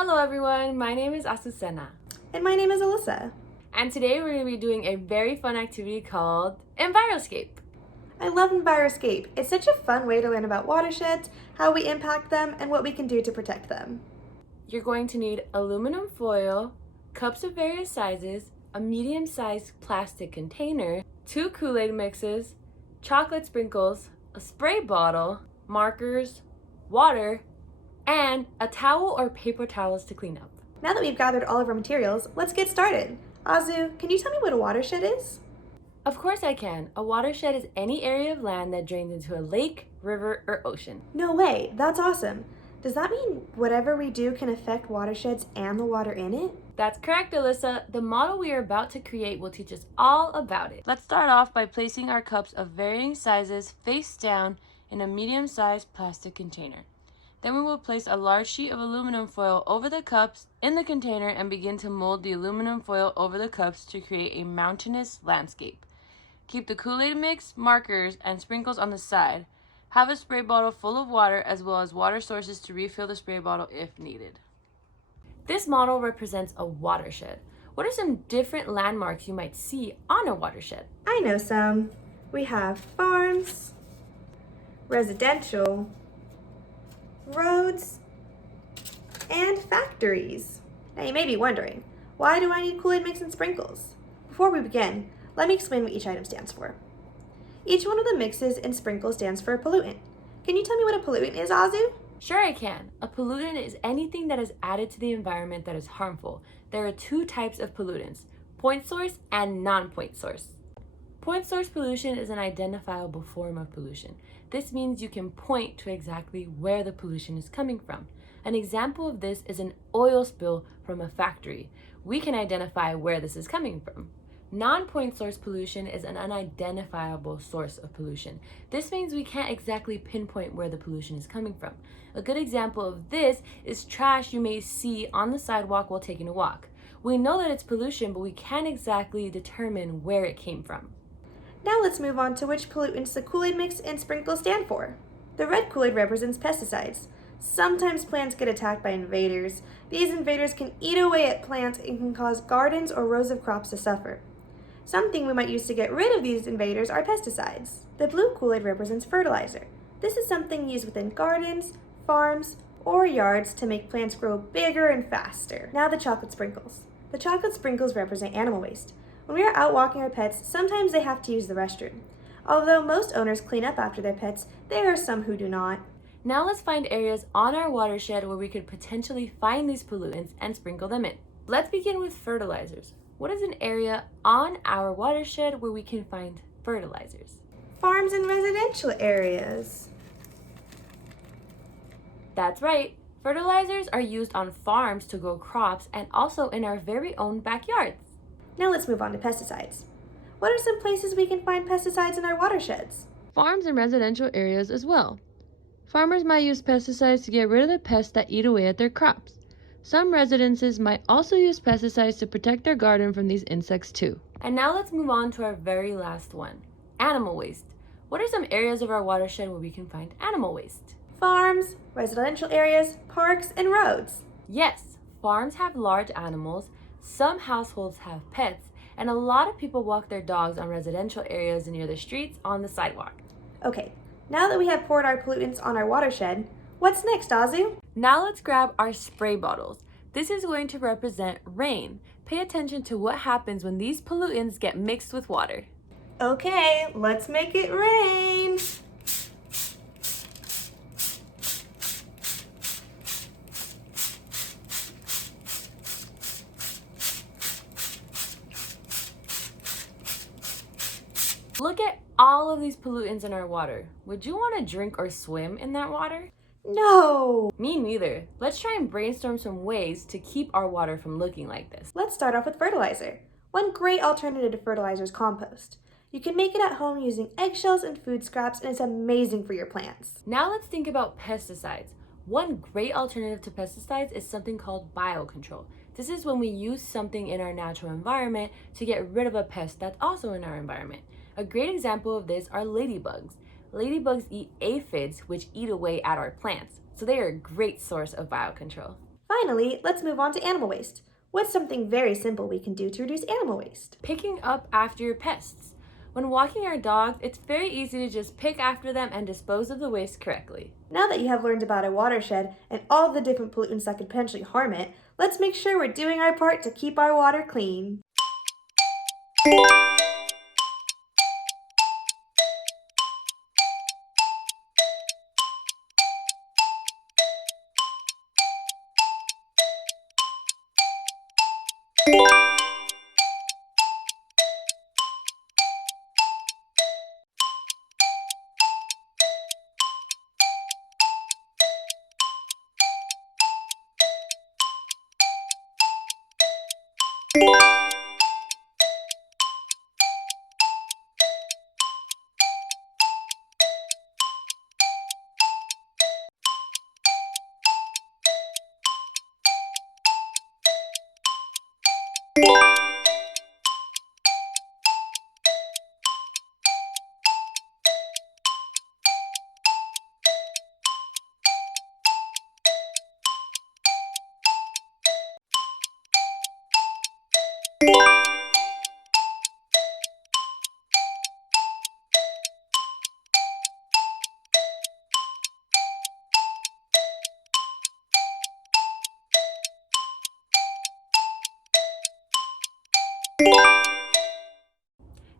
Hello everyone, my name is Azucena. And my name is Alyssa. And today we're going to be doing a very fun activity called Enviroscape. I love Enviroscape. It's such a fun way to learn about watersheds, how we impact them, and what we can do to protect them. You're going to need aluminum foil, cups of various sizes, a medium-sized plastic container, 2 Kool-Aid mixes, chocolate sprinkles, a spray bottle, markers, water, and a towel or paper towels to clean up. Now that we've gathered all of our materials, let's get started. Azu, can you tell me what a watershed is? Of course I can. A watershed is any area of land that drains into a lake, river, or ocean. No way, that's awesome. Does that mean whatever we do can affect watersheds and the water in it? That's correct, Alyssa. The model we are about to create will teach us all about it. Let's start off by placing our cups of varying sizes face down in a medium-sized plastic container. Then we will place a large sheet of aluminum foil over the cups in the container and begin to mold the aluminum foil over the cups to create a mountainous landscape. Keep the Kool-Aid mix, markers, and sprinkles on the side. Have a spray bottle full of water as well as water sources to refill the spray bottle if needed. This model represents a watershed. What are some different landmarks you might see on a watershed? I know some. We have farms, residential, roads, and factories. Now you may be wondering, why do I need Kool-Aid mix and sprinkles? Before we begin, let me explain what each item stands for. Each one of the mixes and sprinkles stands for a pollutant. Can you tell me what a pollutant is, Azu? Sure I can. A pollutant is anything that is added to the environment that is harmful. There are 2 types of pollutants, point source and non-point source. Point source pollution is an identifiable form of pollution. This means you can point to exactly where the pollution is coming from. An example of this is an oil spill from a factory. We can identify where this is coming from. Non-point source pollution is an unidentifiable source of pollution. This means we can't exactly pinpoint where the pollution is coming from. A good example of this is trash you may see on the sidewalk while taking a walk. We know that it's pollution, but we can't exactly determine where it came from. Now let's move on to which pollutants the Kool-Aid mix and sprinkles stand for. The red Kool-Aid represents pesticides. Sometimes plants get attacked by invaders. These invaders can eat away at plants and can cause gardens or rows of crops to suffer. Something we might use to get rid of these invaders are pesticides. The blue Kool-Aid represents fertilizer. This is something used within gardens, farms, or yards to make plants grow bigger and faster. Now the chocolate sprinkles. The chocolate sprinkles represent animal waste. When we are out walking our pets, sometimes they have to use the restroom. Although most owners clean up after their pets, there are some who do not. Now let's find areas on our watershed where we could potentially find these pollutants and sprinkle them in. Let's begin with fertilizers. What is an area on our watershed where we can find fertilizers? Farms and residential areas. That's right. Fertilizers are used on farms to grow crops and also in our very own backyards. Now let's move on to pesticides. What are some places we can find pesticides in our watersheds? Farms and residential areas as well. Farmers might use pesticides to get rid of the pests that eat away at their crops. Some residences might also use pesticides to protect their garden from these insects too. And now let's move on to our very last one, animal waste. What are some areas of our watershed where we can find animal waste? Farms, residential areas, parks, and roads. Yes, farms have large animals, some households have pets, and a lot of people walk their dogs on residential areas near the streets on the sidewalk. Okay, now that we have poured our pollutants on our watershed, what's next, Azu? Now let's grab our spray bottles. This is going to represent rain. Pay attention to what happens when these pollutants get mixed with water. Okay, let's make it rain. Look at all of these pollutants in our water. Would you want to drink or swim in that water? No! Me neither. Let's try and brainstorm some ways to keep our water from looking like this. Let's start off with fertilizer. One great alternative to fertilizer is compost. You can make it at home using eggshells and food scraps, and it's amazing for your plants. Now let's think about pesticides. One great alternative to pesticides is something called biocontrol. This is when we use something in our natural environment to get rid of a pest that's also in our environment. A great example of this are ladybugs. Ladybugs eat aphids, which eat away at our plants, so they are a great source of biocontrol. Finally, let's move on to animal waste. What's something very simple we can do to reduce animal waste? Picking up after your pests. When walking our dogs, it's very easy to just pick after them and dispose of the waste correctly. Now that you have learned about a watershed and all the different pollutants that could potentially harm it, let's make sure we're doing our part to keep our water clean.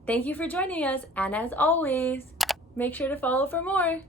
Thank you for joining us, and as always, make sure to follow for more.